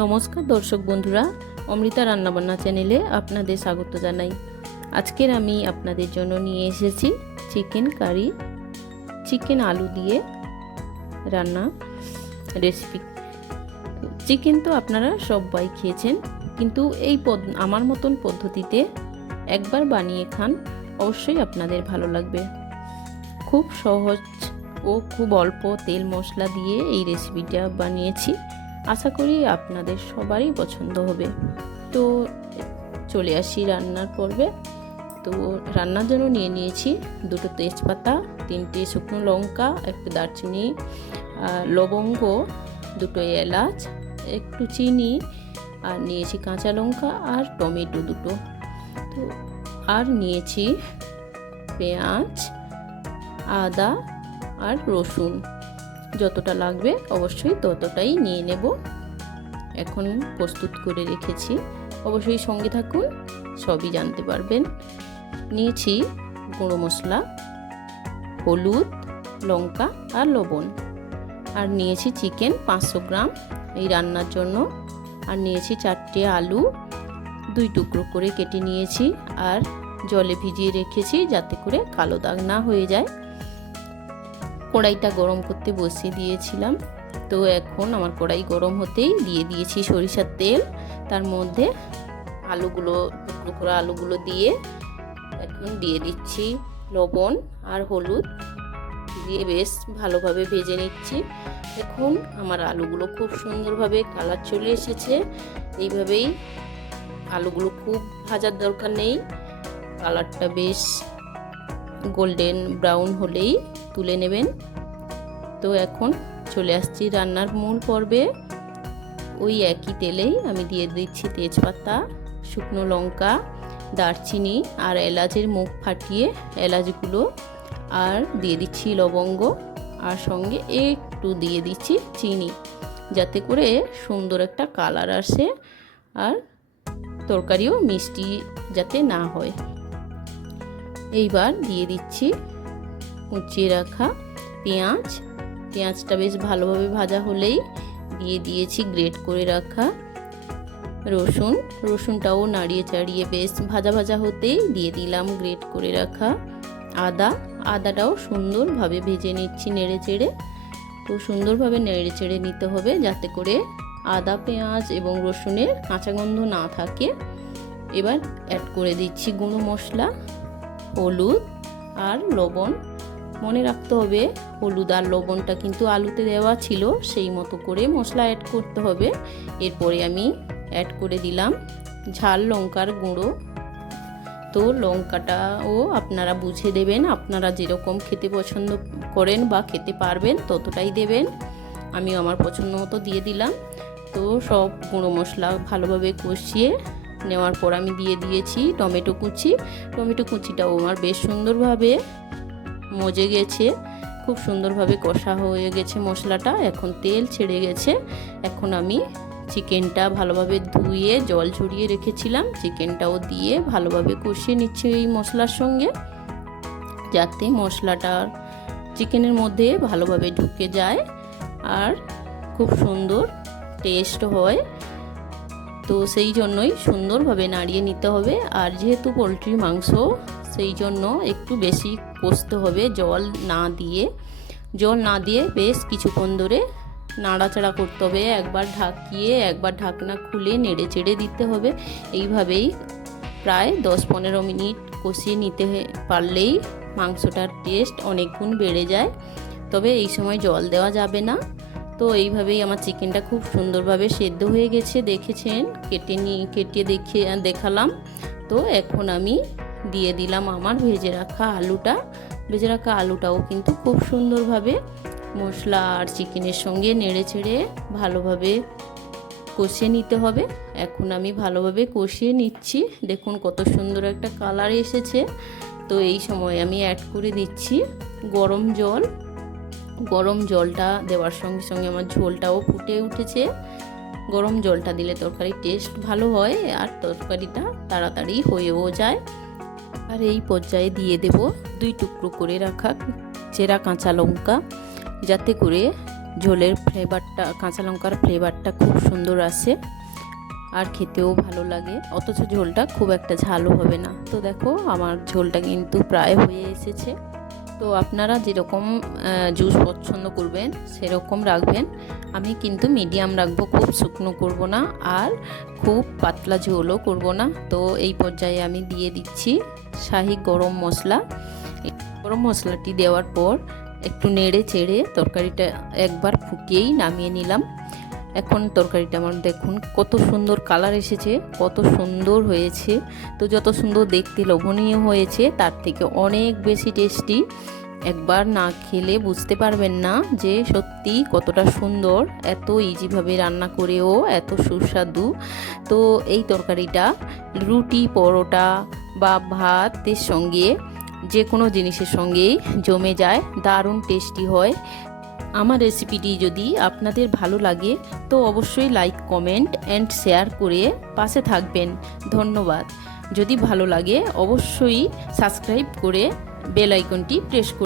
নমস্কার দর্শক বন্ধুরা, অমৃতা রান্নাবান্না চ্যানেলে আপনাদের স্বাগত জানাই। আজকের আমি আপনাদের জন্য নিয়ে এসেছি চিকেন কারি, চিকেন আলু দিয়ে রান্না রেসিপি। চিকেন তো আপনারা সবাই খেয়েছেন, কিন্তু এই আমার মতন পদ্ধতিতে একবার বানিয়ে খান, অবশ্যই আপনাদের ভালো লাগবে। খুব সহজ ও খুব অল্প তেল মশলা দিয়ে এই রেসিপিটা বানিয়েছি। আশা করি আপনাদের সবারই পছন্দ হবে। তো চলে আসি রান্নার পর্বে। তো রান্নার জন্য নিয়ে নিয়েছি 2টো তেজপাতা, 3টে শুকনো লঙ্কা, একটু দারচিনি, লবঙ্গ, 2টো এলাচ, একটু চিনি, আর নিয়েছি কাঁচা লঙ্কা আর টমেটো 2টো। তো আর নিয়েছি পেঁয়াজ, আদা আর রসুন। যতটা লাগবে অবশ্যই ততটাই নিয়ে নেব। এখন প্রস্তুত করে রেখেছি, অবশ্যই সঙ্গে থাকুন, সবই জানতে পারবেন। নিয়েছি গুঁড়ো মশলা, হলুদ, লঙ্কা আর লবণ। আর নিয়েছি চিকেন 500 গ্রাম এই রান্নার জন্য। আর নিয়েছি 4টে আলু 2 টুকরো করে কেটে নিয়েছি, আর জলে ভিজিয়ে রেখেছি যাতে করে কালো দাগ না হয়ে যায়। কড়াইটা গরম করতে বসিয়ে দিয়েছিলাম। তো এখন আমার কড়াই গরম হতেই দিয়ে দিয়েছি সরিষার তেল। তার মধ্যে টুকরো করা আলুগুলো দিয়ে এখন দিয়ে দিচ্ছি লবণ আর হলুদ, দিয়ে বেশ ভালোভাবে ভেজে নিচ্ছি। দেখুন আমার আলুগুলো খুব সুন্দরভাবে কালার চলে এসেছে। এইভাবেই আলুগুলো খুব ভাজার দরকার নেই, কালারটা বেশ গোল্ডেন ব্রাউন হলেই তুলে নেবেন। তো এখন চলে আসছি রান্নার মূল পর্বে। ওই একই তেলেই আমি দিয়ে দিচ্ছি তেজপাতা, শুকনো লঙ্কা, দারচিনি আর এলাচের মুখ ফাটিয়ে এলাচগুলো, আর দিয়ে দিচ্ছি লবঙ্গ, আর সঙ্গে একটু দিয়ে দিচ্ছি চিনি, যাতে করে সুন্দর একটা কালার আসে আর তরকারিও মিষ্টি যাতে না হয়। এইবার দিয়ে দিচ্ছি কুচিয়ে রাখা পেঁয়াজটা বেশ ভালোভাবে ভাজা হলেই দিয়ে দিয়েছি গ্রেট করে রাখা রসুনটাও নাড়িয়ে চাড়িয়ে বেশ ভাজা ভাজা হতেই দিয়ে দিলাম গ্রেট করে রাখা আদাটাও সুন্দরভাবে ভেজে নিচ্ছি নেড়ে চেড়ে। তো সুন্দরভাবে নেড়ে চেড়ে নিতে হবে যাতে করে আদা, পেঁয়াজ এবং রসুনের কাঁচা গন্ধ না থাকে। এবার অ্যাড করে দিচ্ছি গুঁড়ো মশলা, হলুদ আর লবণ। মনে রাখতে হবে হলুদ আর লবণটা কিন্তু আলুতে দেওয়া ছিল, সেই মতো করে মশলা অ্যাড করতে হবে। এরপরে আমি অ্যাড করে দিলাম ঝাল লঙ্কার গুঁড়ো। তো লঙ্কাটাও আপনারা বুঝে দেবেন, আপনারা যেরকম খেতে পছন্দ করেন বা খেতে পারবেন ততটাই দেবেন। আমি আমার পছন্দ মতো দিয়ে দিলাম। তো সব গুঁড়ো মশলা ভালোভাবে কষিয়ে নেওয়ার পর আমি দিয়ে দিয়েছি টমেটো কুচিটাও আমার বেশ সুন্দরভাবে মজে গেছে, খুব সুন্দরভাবে কষা হয়ে গেছে মশলাটা। এখন তেল ছেড়ে গেছে। এখন আমি চিকেনটা ভালোভাবে ধুয়ে জল ঝরিয়ে রেখেছিলাম, চিকেনটাও দিয়ে ভালোভাবে কষিয়ে নিচ্ছি এই মশলার সঙ্গে, যাতে মশলাটা চিকেনের মধ্যে ভালোভাবে ঢুকে যায় আর খুব সুন্দর টেস্ট হয়। তো সেই জন্যই সুন্দরভাবে নাড়িয়ে নিতে হবে। আর যেহেতু পোলট্রি মাংস, সেই জন্য একটু বেশি কষতে হবে, জল না দিয়ে বেশ কিছুক্ষণ ধরে নাড়াচাড়া করতে হবে। একবার ঢাকিয়ে একবার ঢাকনা খুলে নেড়ে চেড়ে দিতে হবে। এইভাবেই প্রায় 10-15 মিনিট কষিয়ে নিতে পারলেই মাংসটার টেস্ট অনেক গুণ বেড়ে যায়। তবে এই সময় জল দেওয়া যাবে না। তো এইভাবেই আমার চিকেনটা খুব সুন্দরভাবে সেদ্ধ হয়ে গেছে, দেখেছেন, কেটে দেখালাম। তো এখন আমি দিয়ে দিলাম আমার ভেজে রাখা আলুটাও কিন্তু খুব সুন্দরভাবে মশলা আর চিকেনের সঙ্গে নেড়ে চেড়ে ভালোভাবে কষিয়ে নিতে হবে। এখন আমি ভালোভাবে কষিয়ে নিচ্ছি। দেখুন কত সুন্দর একটা কালার এসেছে। তো এই সময় আমি অ্যাড করে দিচ্ছি গরম জলটা দেওয়ার সঙ্গে সঙ্গে আমার ঝোলটাও ফুটে উঠেছে। গরম জলটা দিলে তরকারির টেস্ট ভালো হয় আর তরকারিটা তাড়াতাড়ি হয়েও যায়। আর এই পর্যায়ে দিয়ে দেব 2 টুকরো করে রাখা চেরা কাঁচা লঙ্কা, যাতে করে ঝোলের ফ্লেভারটা, কাঁচা লঙ্কার ফ্লেভারটা খুব সুন্দর আসে আর খেতেও ভালো লাগে, অথচ ঝোলটা খুব একটা ঝালও হবে না। তো দেখো আমার ঝোলটা কিন্তু প্রায় হয়ে এসেছে। তো আপনারা যেরকম জুস পছন্দ করবেন সেরকম রাখবেন। আমি কিন্তু মিডিয়াম রাখবো, খুব শুকনো করব না আর খুব পাতলা ঝোলও করব না। তো এই পর্যায়ে আমি দিয়ে দিচ্ছি শাহি গরম মশলা। গরম মশলাটি দেওয়ার পর একটু নেড়ে চেড়ে তরকারিটা একবার ফুটিয়েই নামিয়ে নিলাম। এখন তরকারিটা আমার দেখুন কত সুন্দর কালার এসেছে, কত সুন্দর হয়েছে। তো যত সুন্দর দেখতে লোভনীয় হয়েছে তার থেকে অনেক বেশি টেস্টি। একবার না খেলে বুঝতে পারবেন না যে সত্যি কতটা সুন্দর, এত ইজিভাবে রান্না করেও এত সুস্বাদু। তো এই তরকারিটা রুটি, পরোটা বা ভাতের সঙ্গে যে কোনো জিনিসের সঙ্গেই জমে যায়, দারুণ টেস্টি হয়। আমার রেসিপিটি যদি আপনাদের ভালো লাগে তো অবশ্যই লাইক, কমেন্ট অ্যান্ড শেয়ার করে পাশে থাকবেন। ধন্যবাদ। যদি ভালো লাগে অবশ্যই সাবস্ক্রাইব করে বেল আইকনটি প্রেস করুন।